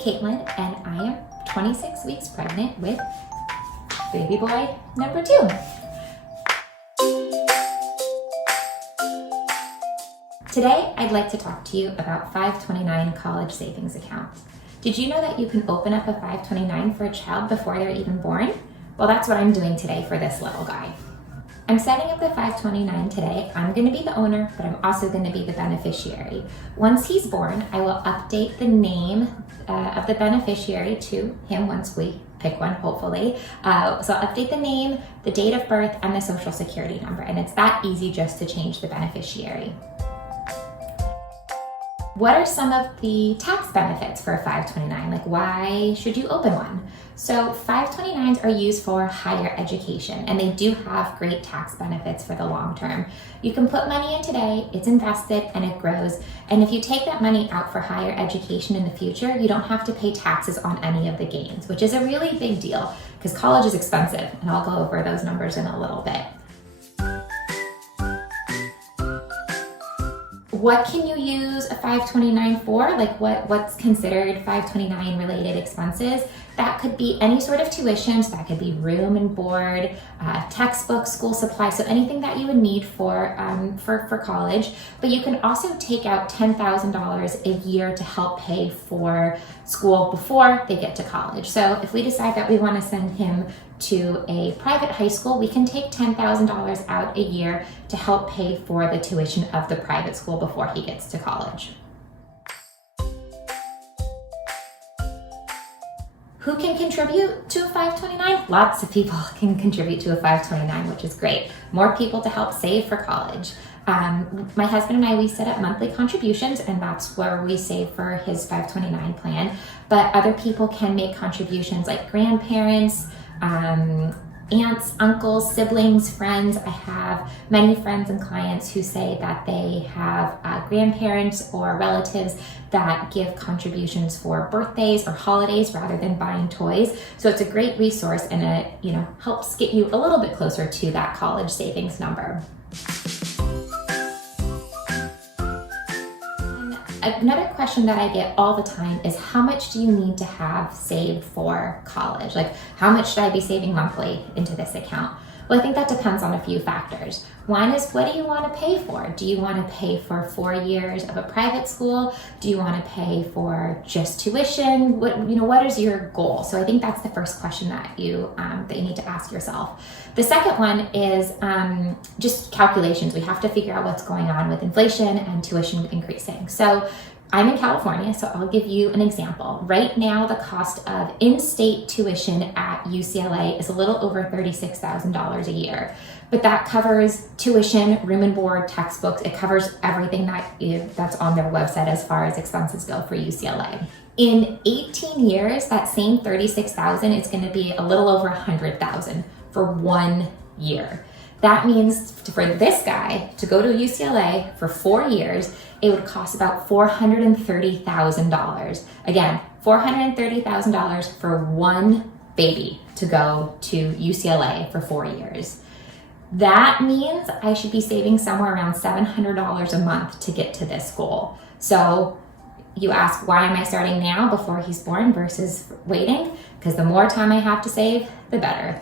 Caitlin, and I am 26 weeks pregnant with baby boy number 2. Today, I'd like to talk to you about 529 college savings accounts. Did you know that you can open up a 529 for a child before they're even born? Well, that's what I'm doing today for this little guy. I'm setting up the 529 today. I'm going to be the owner, but I'm also going to be the beneficiary. Once he's born, I will update the name of the beneficiary to him once we pick one, hopefully. So I'll update the name, the date of birth, and the social security number. And it's that easy just to change the beneficiary. What are some of the tax benefits for a 529? Like, why should you open one? So 529s are used for higher education, and they do have great tax benefits for the long term. You can put money in today, it's invested, and it grows. And if you take that money out for higher education in the future, you don't have to pay taxes on any of the gains, which is a really big deal because college is expensive, and I'll go over those numbers in a little bit. What can you use a 529 for? Like what's considered 529 related expenses? That could be any sort of tuitions, that could be room and board, textbooks, school supplies, so anything that you would need for college. But you can also take out $10,000 a year to help pay for school before they get to college. So if we decide that we want to send him to a private high school, we can take $10,000 out a year to help pay for the tuition of the private school before he gets to college. Who can contribute to a 529? Lots of people can contribute to a 529, which is great. More people to help save for college. My husband and I, we set up monthly contributions, and that's where we save for his 529 plan. But other people can make contributions like grandparents, aunts, uncles, siblings, friends. I have many friends and clients who say that they have grandparents or relatives that give contributions for birthdays or holidays rather than buying toys. So it's a great resource, and it helps get you a little bit closer to that college savings number. Another question that I get all the time is, how much do you need to have saved for college? Like, how much should I be saving monthly into this account? Well, I think that depends on a few factors. One is, what do you want to pay for? Do you want to pay for 4 years of a private school? Do you want to pay for just tuition? What is your goal? So I think that's the first question that you need to ask yourself. The second one is just calculations. We have to figure out what's going on with inflation and tuition increasing. So I'm in California, so I'll give you an example. Right now, the cost of in-state tuition at UCLA is a little over $36,000 a year. But that covers tuition, room and board, textbooks. It covers everything that's on their website as far as expenses go for UCLA. In 18 years, that same $36,000 is going to be a little over $100,000 for 1 year. That means for this guy to go to UCLA for 4 years, it would cost about $430,000. Again, $430,000 for one baby to go to UCLA for 4 years. That means I should be saving somewhere around $700 a month to get to this goal. So you ask, why am I starting now before he's born versus waiting? Because the more time I have to save, the better.